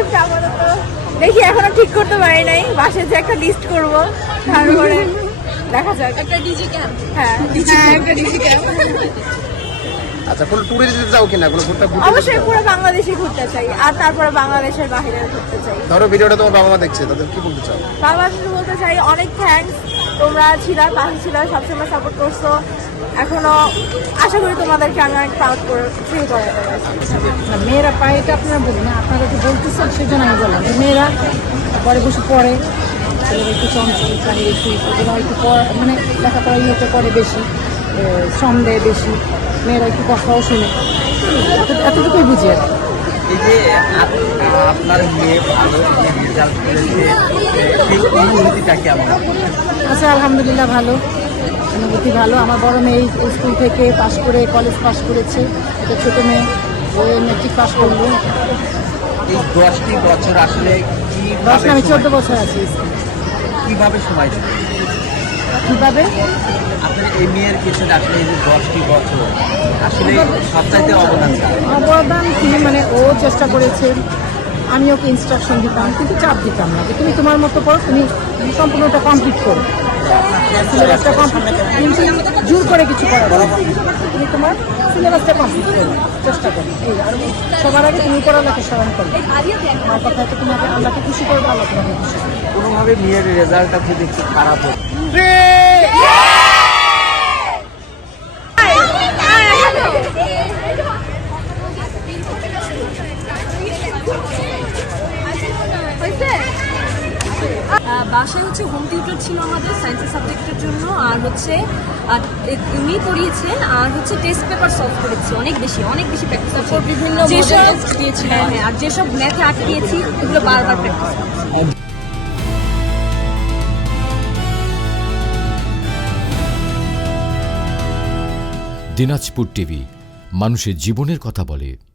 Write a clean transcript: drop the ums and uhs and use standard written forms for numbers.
Gift আপাতত দেখি, এখনো ঠিক করতে পারি নাই। বাসে যে একটা লিস্ট করব, তারপরে দেখা যাক। একটা ডিজি ক্যাম্প, হ্যাঁ একটা ডিজি ক্যাম্প। আচ্ছা, কোনো ট্যুরে যেতে চাও কিনা? কোনো ঘুরতে অবশ্যই পুরো বাংলাদেশে ঘুরতে চাই, আর তারপরে বাংলাদেশের বাইরে ঘুরতে চাই। ধরো ভিডিওটা তোমার বাবা মা দেখছে, তাদের কি বলতে চাও? বাংলাদেশে বলতে চাই অনেক থ্যাঙ্কস, তোমরা ছিলা, পাশে ছিলা, সবসময় সাপোর্ট করছো। এখনো আশা করি তোমাদেরকে আমি অনেক প্রাউড করে ফিল করাতে পারছি। মেয়েরা পায় এটা আপনারা বলুন না, আপনারা যে বলতেছেন সেজন্য আমি বললাম যে মেয়েরা পরে বসে পড়ে, ছেলেরা একটু চঞ্চল প্রাণী বেশি, ওরা একটু মানে লেখাপড়া ইয়েতে করে বেশি, শ্রম দেয় বেশি, মেয়েরা একটু কথাও শুনে, এতটুকুই বুঝি আর কি। এই যে আপনার মেয়ে ভালো রেজাল্ট করেছে, এই অনুভূতিটা কেমন? আচ্ছা, আলহামদুলিল্লাহ ভালো, অনুভূতি ভালো। আমার বড় মেয়ে এই স্কুল থেকে পাশ করে কলেজ পাশ করেছে, এটা ছোটো মেয়ে ও মেট্রিক পাশ করলো। এই 10টি বছর আসলে দশ না, আমি 14 বছর আছি। কিভাবে সময় দিল? কীভাবে? আপনার এই মেয়ের পিছনে আসলে এই যে 10টি বছর আসলে সবচাইতে অবদান কি, মানে ও চেষ্টা করেছে, আমি ওকে ইনস্ট্রাকশন দিতাম, কিন্তু চাপ দিতাম না যে তুমি তোমার মতো করো, তুমি সম্পূর্ণটা কমপ্লিট করো, সিলেবাসটা কমপ্লিট, কিন্তু জোর করে কিছু করা যাবে না। তুমি তোমার সিলেবাসটা কমপ্লিট করো, চেষ্টা করো। এই আর সবার আগে তুমি পড়ালেখা স্মরণ করো। আমার কথা হচ্ছে তোমাকে আল্লাহকে খুশি করবে, আল্লাহ তোমাকে খুশি করবে। কোনোভাবে মেয়ের রেজাল্টটা যদি একটু খারাপ হয়, বাসায় হচ্ছে হোম টিউটর ছিল আমাদের সায়েন্সের সাবজেক্টের জন্য, আর হচ্ছে উনি পড়িয়েছেন, আর হচ্ছে টেস্ট পেপার সলভ করেছি অনেক বেশি প্র্যাকটিস আছে। বিভিন্ন যেসব দিয়েছিলাম, হ্যাঁ, আর যেসব ম্যাথে আটকিয়েছি এগুলো বারবার প্র্যাকটিস। দিনাজপুর টিভি, মানুষের জীবনের কথা বলে।